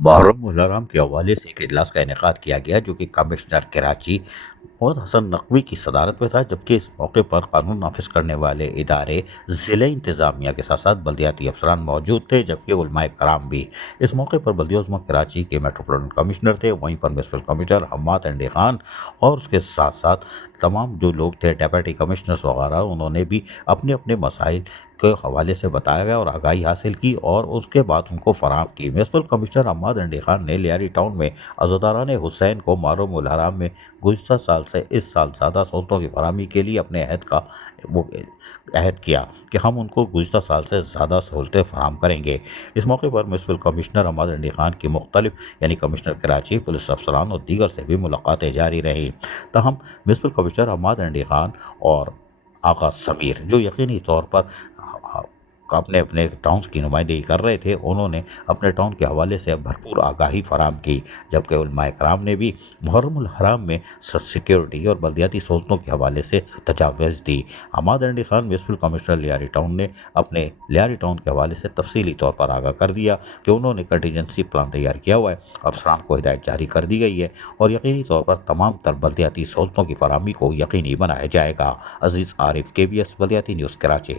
محرم الحرام کے حوالے سے ایک اجلاس کا انعقاد کیا گیا جو کہ کمشنر کراچی محمد حسن نقوی کی صدارت میں تھا، جبکہ اس موقع پر قانون نافذ کرنے والے ادارے، ضلع انتظامیہ کے ساتھ ساتھ بلدیاتی افسران موجود تھے، جبکہ علماء کرام بھی۔ اس موقع پر بلدیہ عظمیٰ کراچی کے میٹروپولیٹن کمشنر تھے، وہیں پر میونسپل کمشنر حماد انڈے خان اور اس کے ساتھ ساتھ تمام جو لوگ تھے ڈیپٹی کمشنرز وغیرہ، انہوں نے بھی اپنے اپنے مسائل کے حوالے سے بتایا گیا اور آگاہی حاصل کی اور اس کے بعد ان کو فراہم کی۔ میونسپل کمشنر حماد انڈے خان نے لیاری ٹاؤن میں عزاداران حسین کو محرم الحرام میں گزشتہ سال سے اس سال زیادہ سہولتوں کی فراہمی کے لیے اپنے عہد کیا کہ ہم ان کو گزشتہ سال سے زیادہ سہولتیں فراہم کریں گے۔ اس موقع پر میونسپل کمشنر حماد انڈے خان کی مختلف کمشنر کراچی، پولیس افسران اور دیگر سے بھی ملاقاتیں جاری رہیں۔ تاہم میونسپل کمشنر حماد انڈے خان اور آغا سمیر جو یقینی طور پر اپنے اپنے ٹاؤنز کی نمائندگی کر رہے تھے، انہوں نے اپنے ٹاؤن کے حوالے سے بھرپور آگاہی فراہم کی، جبکہ علماء کرام نے بھی محرم الحرام میں سیکیورٹی اور بلدیاتی سہولتوں کے حوالے سے تجاویز دی۔ حماد انڈی Khan municipal commissioner Lyari town نے اپنے لیاری ٹاؤن کے حوالے سے تفصیلی طور پر آگاہ کر دیا کہ انہوں نے کنٹینجنسی پلان تیار کیا ہوا ہے، افسران کو ہدایت جاری کر دی گئی ہے اور یقینی طور پر تمام تر بلدیاتی سہولتوں کی فراہمی کو یقینی بنایا جائے گا۔ عزیز عارف، KBS بلدیاتی نیوز کراچی۔